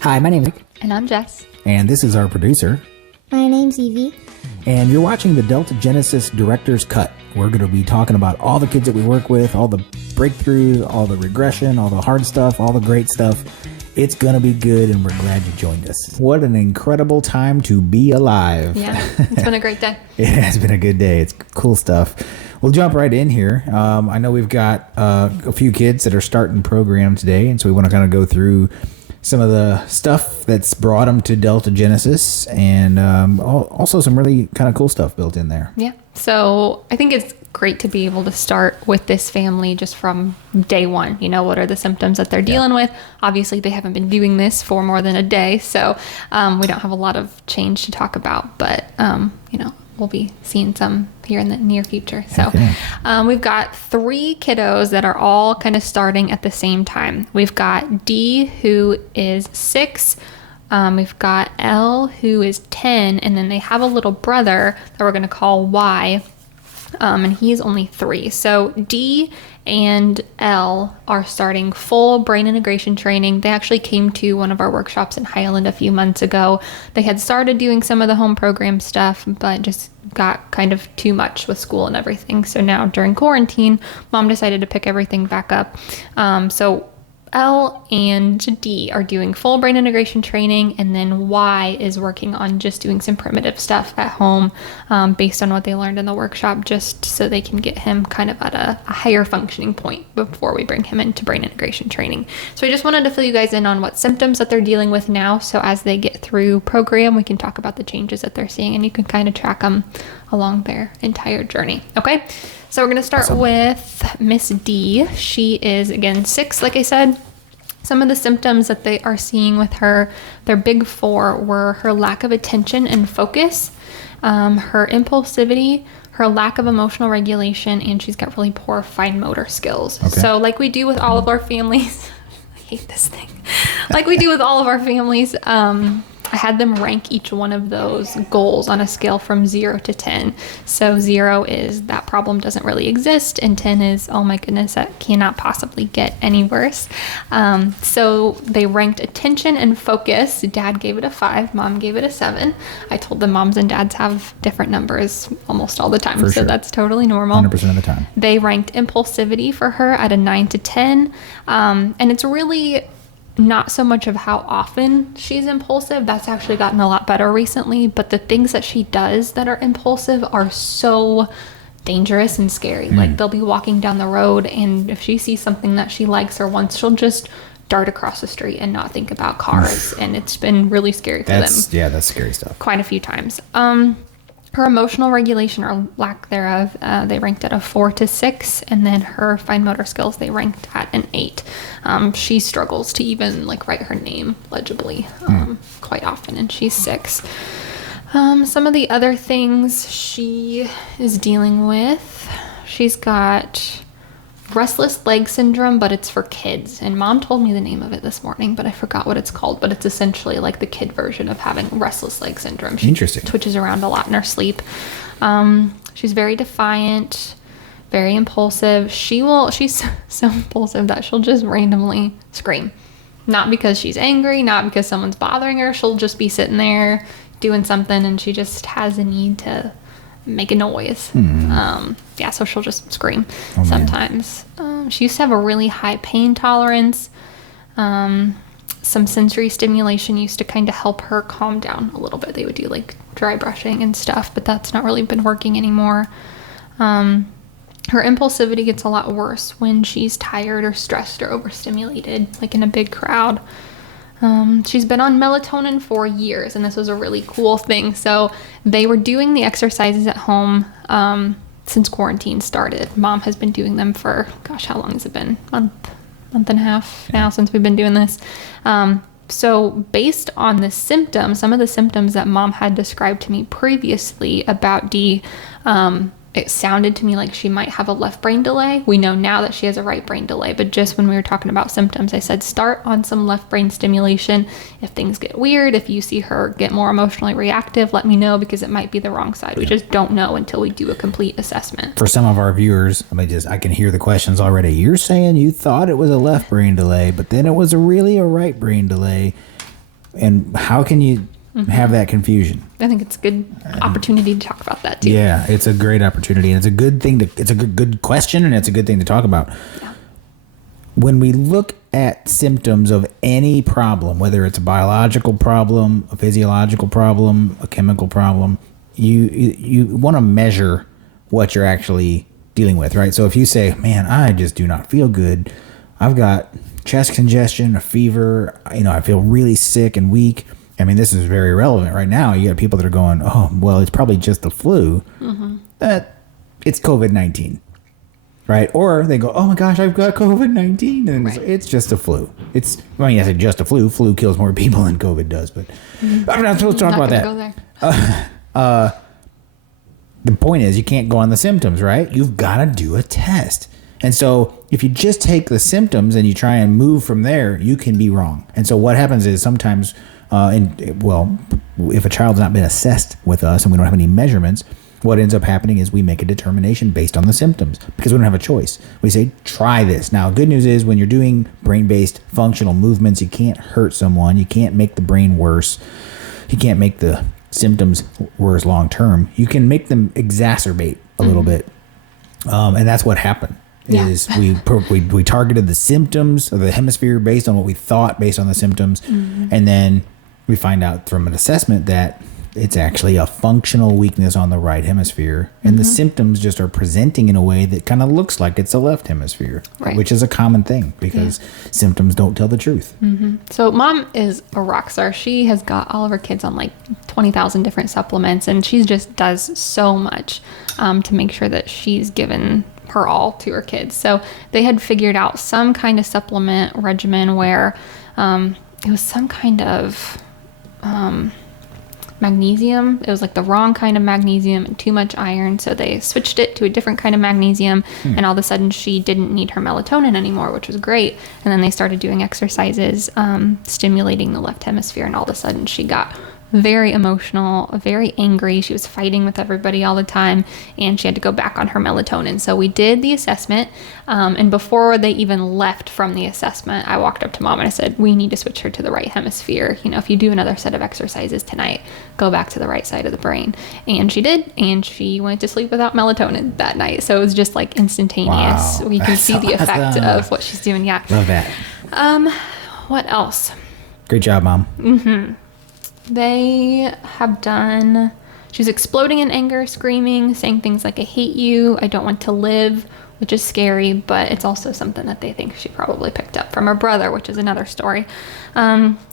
Hi, my name is Mike, And I'm Jess. and this is our producer. My name's Evie. And you're watching the Delta Genesis Director's Cut. We're going to be talking about all the kids that we work with, all the breakthroughs, all the regression, all the hard stuff, all the great stuff. It's going to be good, and we're glad you joined us. What an incredible time to be alive. Yeah, it's been a great day. It has been a good day. It's cool stuff. We'll jump right in here. I know we've got a few kids that are starting program today, and so we want to kind of go through some of the stuff that's brought them to Delta Genesis, and also some really kind of cool stuff built in there. Yeah. So I think it's great to be able to start with this family just from day one. You know, what are the symptoms that they're dealing with? Obviously, they haven't been doing this for more than a day, so we don't have a lot of change to talk about, but, we'll be seeing some here in the near future. So we've got 3 kiddos that are all kind of starting at the same time. We've got D, who is 6. We've got L, who is 10. And then they have a little brother that we're going to call Y. And he's only 3. So D and L are starting full brain integration training. They actually came to one of our workshops in Highland a few months ago. They had started doing some of the home program stuff, but just got kind of too much with school and everything. So now during quarantine, Mom decided to pick everything back up. So L and D are doing full brain integration training, and then Y is working on just doing some primitive stuff at home based on what they learned in the workshop, just so they can get him kind of at a higher functioning point before we bring him into brain integration training. So I just wanted to fill you guys in on what symptoms that they're dealing with now, so as they get through program, we can talk about the changes that they're seeing, and you can kind of track them along their entire journey. Okay? So we're going to start with Miss D. She is, again, 6, like I said. Some of the symptoms that they are seeing with her, their big 4, were her lack of attention and focus, her impulsivity, her lack of emotional regulation, and she's got really poor fine motor skills. Okay. So like we do with all of our families, I hate this thing. Like we do with all of our families, I had them rank each one of those goals on a scale from 0 to 10. So 0 is that problem doesn't really exist, and 10 is, oh my goodness, that cannot possibly get any worse. So they ranked attention and focus. Dad gave it a 5, Mom gave it a 7. I told them moms and dads have different numbers almost all the time, so that's totally normal. 100% of the time. They ranked impulsivity for her at a 9 to 10, and it's really not so much of how often she's impulsive. That's actually gotten a lot better recently, but the things that she does that are impulsive are so dangerous and scary. Like they'll be walking down the road, and if she sees something that she likes or wants, she'll just dart across the street and not think about cars. And it's been really scary for them. Yeah, that's scary stuff. Quite a few times. Her emotional regulation, or lack thereof, they ranked at a 4 to 6, and then her fine motor skills, they ranked at an 8. She struggles to even write her name legibly quite often, and she's 6. Some of the other things she is dealing with, she's got restless leg syndrome, but it's for kids, and Mom told me the name of it this morning, but I forgot what it's called. But it's essentially like the kid version of having restless leg syndrome. She twitches around a lot in her sleep. She's very defiant, very impulsive. She's so impulsive that she'll just randomly scream, not because she's angry, not because someone's bothering her. She'll just be sitting there doing something, and she just has a need to make a noise. So she'll just scream sometimes. She used to have a really high pain tolerance. Some sensory stimulation used to kind of help her calm down a little bit. They would do dry brushing and stuff, but that's not really been working anymore. Her impulsivity gets a lot worse when she's tired or stressed or overstimulated, like in a big crowd. She's been on melatonin for years, and this was a really cool thing. So they were doing the exercises at home since quarantine started. Mom has been doing them for, how long has it been? Month and a half now since we've been doing this. So based on the symptoms, some of the symptoms that Mom had described to me previously about D, it sounded to me like she might have a left brain delay. We know now that she has a right brain delay, but just when we were talking about symptoms, I said start on some left brain stimulation. If things get weird, if you see her get more emotionally reactive, let me know, because it might be the wrong side. We just don't know until we do a complete assessment. For some of our viewers, I can hear the questions already. You're saying you thought it was a left brain delay, but then it was really a right brain delay. And how can you have that confusion? I think it's a good opportunity to talk about that too. Yeah, it's a great opportunity, and it's a good thing it's a good question, and it's a good thing to talk about. Yeah. When we look at symptoms of any problem, whether it's a biological problem, a physiological problem, a chemical problem, you want to measure what you're actually dealing with, right? So if you say, man, I just do not feel good. I've got chest congestion, a fever, I feel really sick and weak. I mean, this is very relevant right now. You got people that are going, oh, well, it's probably just the flu. It's COVID-19, right? Or they go, oh my gosh, I've got COVID-19, and it's just a flu. I say just a flu. Flu kills more people than COVID does, but I'm not supposed to talk about that. Go there. The point is, you can't go on the symptoms, right? You've got to do a test. And so if you just take the symptoms and you try and move from there, you can be wrong. And so what happens is sometimes, if a child's not been assessed with us and we don't have any measurements, what ends up happening is we make a determination based on the symptoms because we don't have a choice. We say, try this. Now, good news is when you're doing brain-based functional movements, you can't hurt someone. You can't make the brain worse. You can't make the symptoms worse long-term. You can make them exacerbate a little bit. And that's what happened. Is we targeted the symptoms of the hemisphere based on what we thought based on the symptoms. And then we find out from an assessment that it's actually a functional weakness on the right hemisphere. And the symptoms just are presenting in a way that kind of looks like it's the left hemisphere, which is a common thing because symptoms don't tell the truth. So mom is a rock star. She has got all of her kids on like 20,000 different supplements, and she just does so much to make sure that she's given her all to her kids. So they had figured out some kind of supplement regimen where it was some kind of magnesium. It was like the wrong kind of magnesium and too much iron. So they switched it to a different kind of magnesium. And all of a sudden she didn't need her melatonin anymore, which was great. And then they started doing exercises, stimulating the left hemisphere. And all of a sudden she got very emotional, very angry. She was fighting with everybody all the time, and she had to go back on her melatonin. So we did the assessment, and before they even left from the assessment, I walked up to mom and I said, we need to switch her to the right hemisphere. If you do another set of exercises tonight, go back to the right side of the brain. And she did, and she went to sleep without melatonin that night. So it was just like instantaneous. Wow. We can see the effect of what she's doing. Yeah. Love that. What else? Great job, Mom. They have done, she was exploding in anger, screaming, saying things like, I hate you, I don't want to live, which is scary, but it's also something that they think she probably picked up from her brother, which is another story.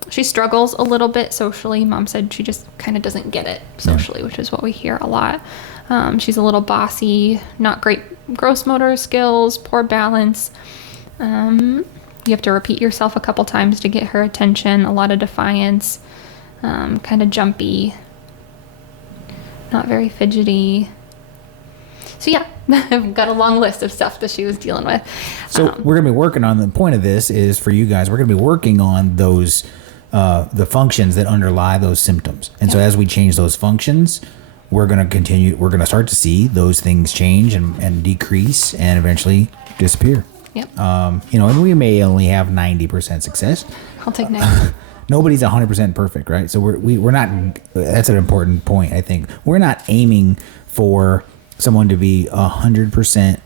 She struggles a little bit socially. Mom said she just kind of doesn't get it socially, which is what we hear a lot. She's a little bossy, not great gross motor skills, poor balance. You have to repeat yourself a couple times to get her attention, a lot of defiance. Kind of jumpy, not very fidgety. So yeah, I've got a long list of stuff that she was dealing with. So we're going to be working on, the point of this is for you guys, we're going to be working on those, the functions that underlie those symptoms. And so as we change those functions, we're going to start to see those things change and decrease and eventually disappear. Yep. And we may only have 90% success. I'll take that. Nobody's 100% perfect, right? So we're not, that's an important point, I think. We're not aiming for someone to be 100%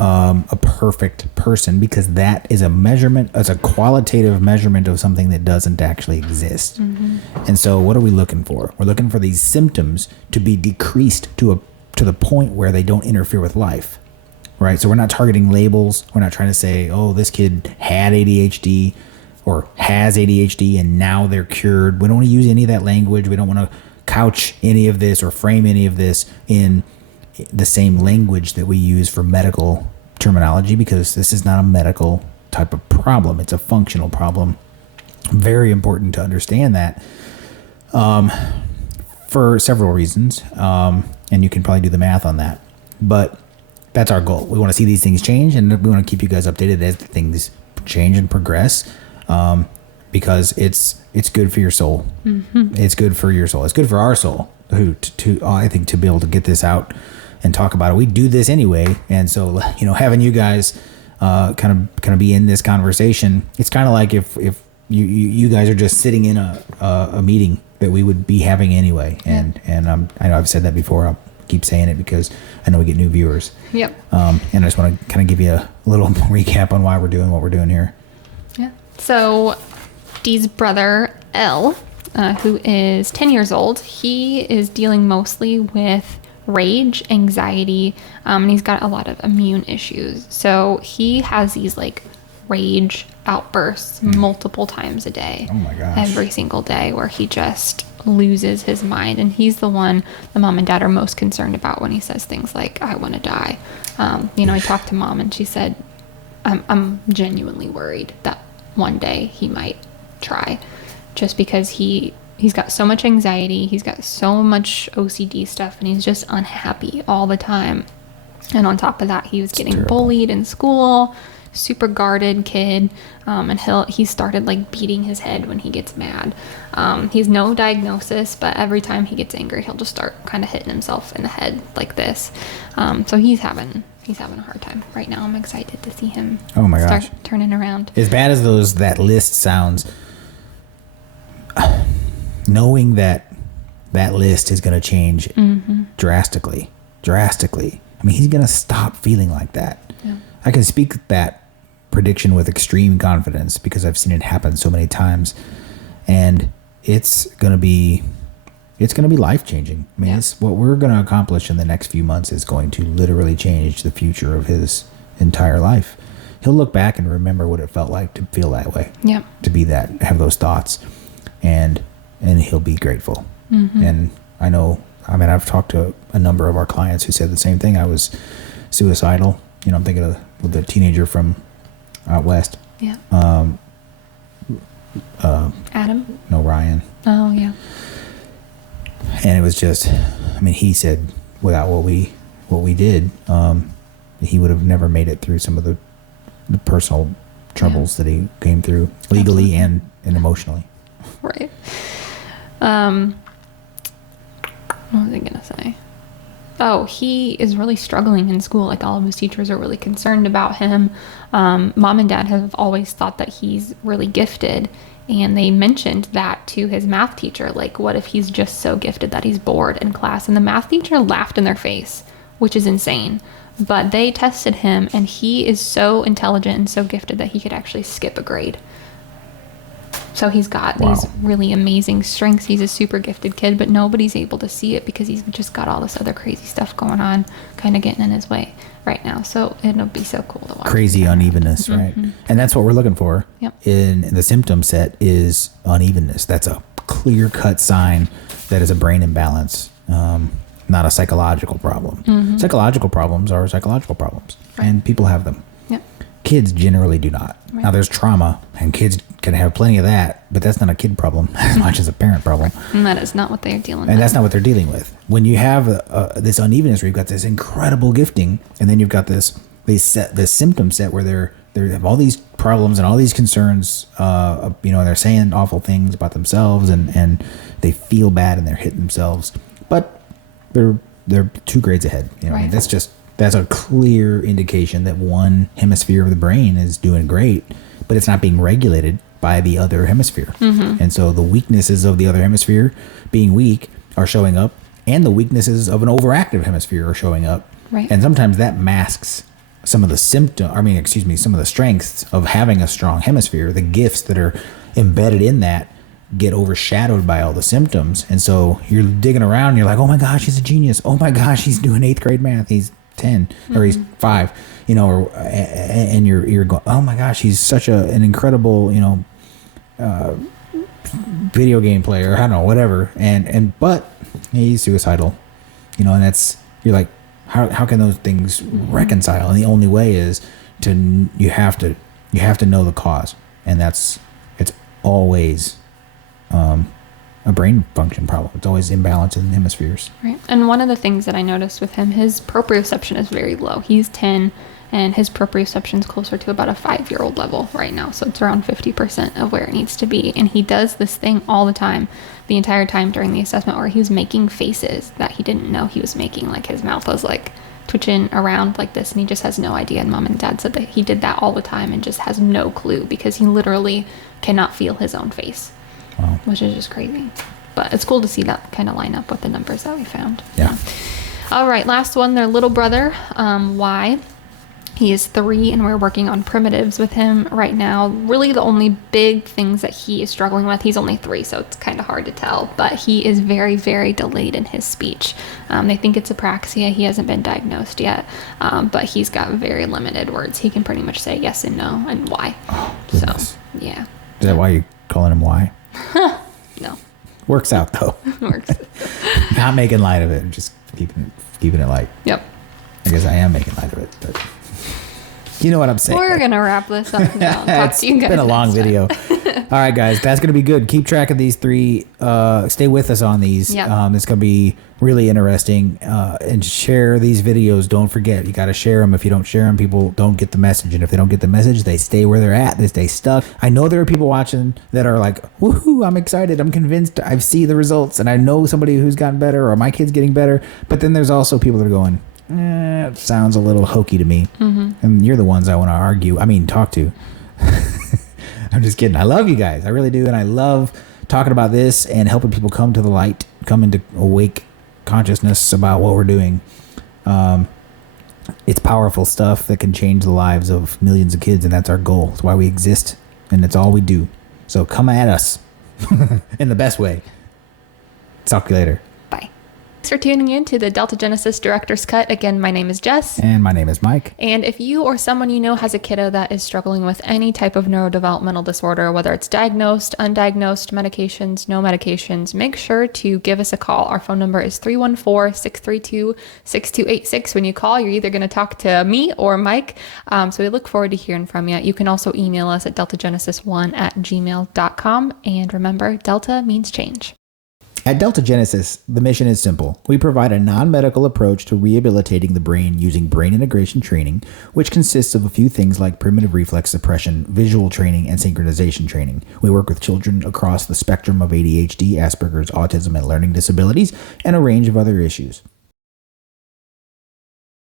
a perfect person, because that is a measurement, as a qualitative measurement of something that doesn't actually exist. And so what are we looking for? We're looking for these symptoms to be decreased to the point where they don't interfere with life, right? So we're not targeting labels. We're not trying to say, oh, this kid had ADHD or has ADHD and now they're cured. We don't want to use any of that language. We don't want to couch any of this or frame any of this in the same language that we use for medical terminology, because this is not a medical type of problem. It's a functional problem. Very important to understand that for several reasons. And you can probably do the math on that. But that's our goal. We want to see these things change, and we want to keep you guys updated as things change and progress. Because it's good for your soul. It's good for your soul. It's good for our soul I think, to be able to get this out and talk about it. We do this anyway. And so, having you guys, kind of be in this conversation, it's kind of like if you guys are just sitting in a meeting that we would be having anyway. And I know I've said that before. I'll keep saying it because I know we get new viewers. Yep. And I just want to kind of give you a little recap on why we're doing what we're doing here. Yeah. So Dee's brother, Elle, who is 10 years old, he is dealing mostly with rage, anxiety, and he's got a lot of immune issues. So he has these like rage outbursts multiple times a day. Oh my gosh. Every single day, where he just loses his mind. And he's the one the mom and dad are most concerned about when he says things like, I want to die. I talked to mom and she said, I'm genuinely worried that one day he might try, just because he's got so much anxiety, he's got so much OCD stuff, and he's just unhappy all the time. And on top of that, he was getting bullied in school, super guarded kid, and he started like beating his head when he gets mad. He's no diagnosis, but every time he gets angry, he'll just start kind of hitting himself in the head like this. So he's having a hard time right now. I'm excited to see him start turning around. As bad as that list sounds, knowing that list is going to change drastically. I mean, he's going to stop feeling like that. Yeah. I can speak that prediction with extreme confidence because I've seen it happen so many times, and it's going to be life changing. I mean, it's what we're going to accomplish in the next few months is going to literally change the future of his entire life. He'll look back and remember what it felt like to feel that way. Yeah. To be that, have those thoughts, and he'll be grateful. And I've talked to a number of our clients who said the same thing. I was suicidal. I'm thinking of the teenager from out west. Yeah. Adam? No, Ryan. Oh, yeah. And it was just, he said without what we did, he would have never made it through some of the personal troubles that he came through legally and emotionally. Right. What was I going to say? Oh, he is really struggling in school. Like, all of his teachers are really concerned about him. Mom and dad have always thought that he's really gifted. And they mentioned that to his math teacher. Like, what if he's just so gifted that he's bored in class? And the math teacher laughed in their face, which is insane. But they tested him, and he is so intelligent and so gifted that he could actually skip a grade. So he's got these really amazing strengths. He's a super gifted kid, but nobody's able to see it because he's just got all this other crazy stuff going on, kind of getting in his way right now. So it'll be so cool to watch. Crazy unevenness, right? And that's what we're looking for in the symptom set is unevenness. That's a clear-cut sign that is a brain imbalance, not a psychological problem. Psychological problems are psychological problems, and people have them. Kids generally do not. Right. Now, there's trauma, and kids can have plenty of that, but that's not a kid problem as much as a parent problem. And that is not what they're dealing with. And that's not what they're dealing with. When you have this unevenness where you've got this incredible gifting, and then you've got this symptom set where they have all these problems and all these concerns, they're saying awful things about themselves, and they feel bad and they're hitting themselves, but they're 2 grades ahead. Right. That's a clear indication that one hemisphere of the brain is doing great, but it's not being regulated by the other hemisphere. And so the weaknesses of the other hemisphere being weak are showing up, and the weaknesses of an overactive hemisphere are showing up. Right. And sometimes that masks some of the some of the strengths of having a strong hemisphere. The gifts that are embedded in that get overshadowed by all the symptoms. And so you're digging around and you're like, oh my gosh, he's a genius. Oh my gosh, he's doing 8th grade math. He's 10 or he's 5, and you're going, oh my gosh, he's such an incredible, video game player, I don't know, whatever. But he's suicidal, and that's, you're like, how can those things reconcile? And the only way is you have to know the cause. And it's always, a brain function problem. It's always imbalance in the hemispheres. Right. And one of the things that I noticed with him, his proprioception is very low. He's 10, and his proprioception is closer to about a 5-year-old level right now. So it's around 50% of where it needs to be. And he does this thing all the time, the entire time during the assessment, where he was making faces that he didn't know he was making. Like, his mouth was like twitching around like this, and he just has no idea. And mom and dad said that he did that all the time and just has no clue, because he literally cannot feel his own face, Wow. which is just crazy. But it's cool to see that kind of line up with the numbers that we found. Yeah. All right, last one, their little brother, Y. He is 3, and we're working on primitives with him right now. Really, the only big things that he is struggling with, he's only 3, so it's kind of hard to tell, but he is very, very delayed in his speech. They think it's apraxia. He hasn't been diagnosed yet, but he's got very limited words. He can pretty much say yes and no and why. Oh, goodness. So, yeah. Is that why you're calling him Y? No. Works out, though. Works. Not making light of it. Just keeping it light. Yep. I guess I am making light of it, but you know what I'm saying. We're going to wrap this up now. Talk to you guys. It's been a long next time. video. All right, guys, that's going to be good. Keep track of these 3. Stay with us on these. Yep. It's going to be really interesting. And share these videos. Don't forget, you got to share them. If you don't share them, people don't get the message. And if they don't get the message, they stay where they're at. They stay stuck. I know there are people watching that are like, woohoo, I'm excited. I'm convinced. I see the results. And I know somebody who's gotten better, or my kid's getting better. But then there's also people that are going, it sounds a little hokey to me. Mm-hmm. And you're the ones I want to talk to. I'm just kidding. I love you guys. I really do. And I love talking about this and helping people come to the light, come into awake consciousness about what we're doing. It's powerful stuff that can change the lives of millions of kids, and that's our goal. It's why we exist, and it's all we do. So come at us in the best way. Talk to you later. Bye. Thanks for tuning in to the Delta Genesis Director's Cut. Again, my name is Jess. And my name is Mike. And if you or someone you know has a kiddo that is struggling with any type of neurodevelopmental disorder, whether it's diagnosed, undiagnosed, medications, no medications, make sure to give us a call. Our phone number is 314-632-6286. When you call, you're either going to talk to me or Mike. So we look forward to hearing from you. You can also email us at deltagenesis1@gmail.com. And remember, Delta means change. At Delta Genesis, the mission is simple. We provide a non-medical approach to rehabilitating the brain using brain integration training, which consists of a few things like primitive reflex suppression, visual training, and synchronization training. We work with children across the spectrum of ADHD, Asperger's, autism, and learning disabilities, and a range of other issues.